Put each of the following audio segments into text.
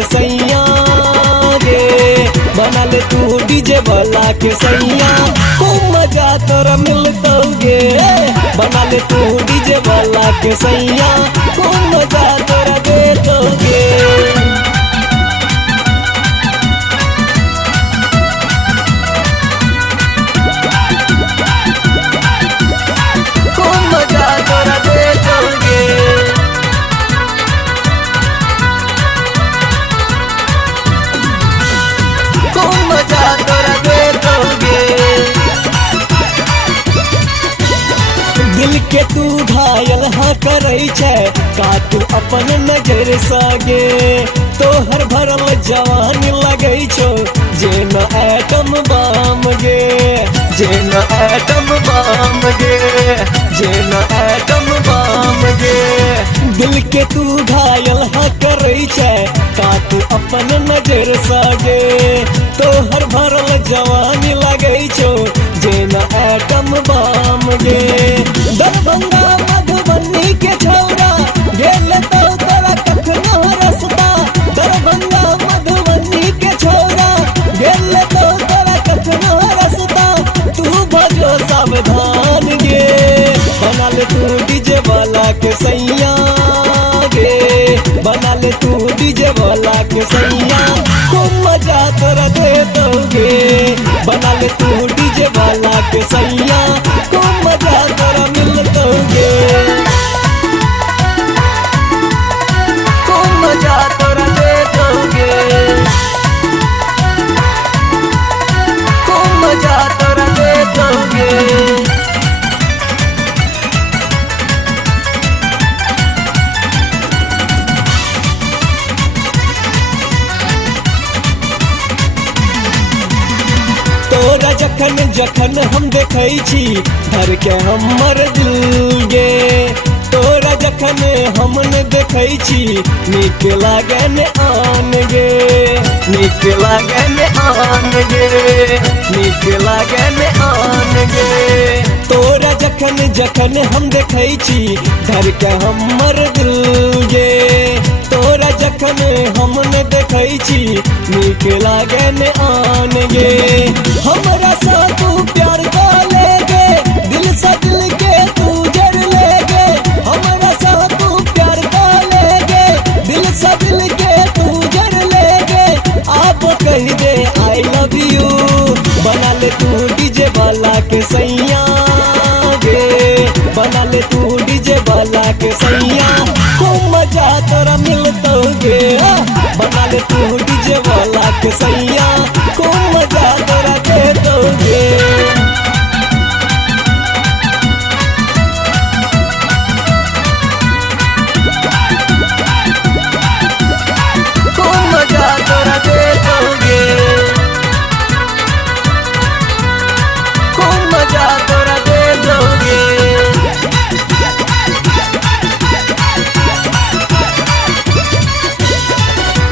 के सैया गे, बना ले तू डीजे वाला के सैया, खूब मजा तोरा मिलता गे। बना ले तू डीजे वाला के सैया, खूब मजा तोरा देता गे। दिल के तू घायल हाँ करे छे, का तू अपन नजर सागे, तोहर भरल जवान लगे छो, जेन एटम बम गे, जेन एटम बम गे, जेन एटम बम गे। दिल के तू घायल हाँ करे छे, का तू अपन नजर सागे, तोहर भरल जवान लगे छो, जेन एटम बम गे। दरभंगा मधुबनी के छौरा गेल तो तोरा कखनो रसता, दरभंगा मधुबनी के छौरा गेल तो तोरा कखनो रसता, तू बजो सावधान गे। बना ले तू डीजे वाला के सैया गे, बना ले तू डीजे वाला के सैया, खूब मजा तोरा देता गे। बना ले तू डीजे वाला के सैया, खूब मजा तोरा मिलता गे, खूब मजा तोरा देता गे, खूब मजा तोरा देता गे। तोरा जखन जखन हम देखै छी, धर के हमर दिल गे, तोरा जखन हम न देखै छी, नीक लागे ने आन गे, नीक लागे ने आन गे, नीक लागे ने आन गे। तोरा जखन जखन हम देखै छी, धर के हमर दिल गे, तोरा जखन हम न देखै छी, नीक लागे ने आन गे। हमरा सा तू प्यार का ले गे, दिल सा दिल के तू जर ले गे, हमरा सा तू प्यार का ले गे, दिल सा दिल के तू जर ले गे, आप कह दे आई लव यू। बना ले तू डीजे वाला के सैया गे, बना ले तू डीजे वाला के सैया, खूब मजा तोरा मिलता गे। बना ले तू डीजे वाला के सैया, खूब मजा तोरा देता गे। खूब मजा तोरा देता गे, खूब मजा तोरा देता गे।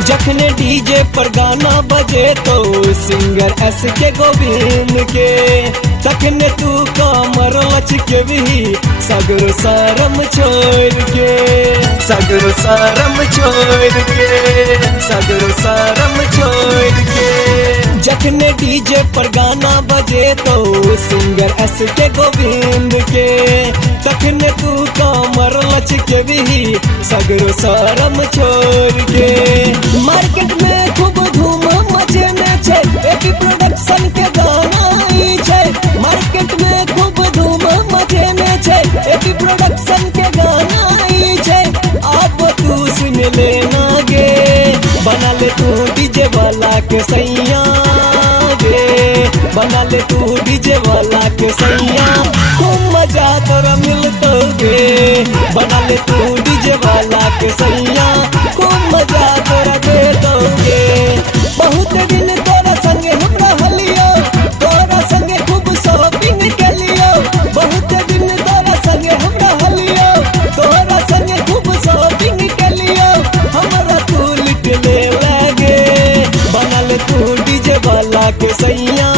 जखने डीजे पर गाना बजे तो सिंगर एस के गोविंद के, तखने तू कमर लचके भी सगरो शरम छोड़ के, सगरो शरम छोड़ के, सगरो शरम छोड़ के। जखने डीजे पर गाना बजे तो सिंगर एस के गोविंद के, तखने तू कमर लचके भी सगरो शरम छोड़ के। मार्केट में खूब धूम मचने छे, एक प्रोडक्शन के गाना ई छे, मार्केट में खूब धूम मचने छे, एक प्रोडक्शन के गाना ई छे, आप तू सुन लेना गे। बना ले तू डीजे वाला के सैया गे, बना ले तू डीजे वाला के सैया, खूब मजा तोरा मिलता गे। बना ले तू डीजे वाला के सैया, खूब मजा तोरा देता गे। बहुत दिन तोरा संगे हमरा हलियो, तोरा संगे खूब शॉपिंग के लियो, बहुत दिन तोरा संगे हमरा हलियो, तोरा संगे खूब शॉपिंग के लियो, हमरा तू लिट ले लगे। बना ले तू डीजे वाला के सैया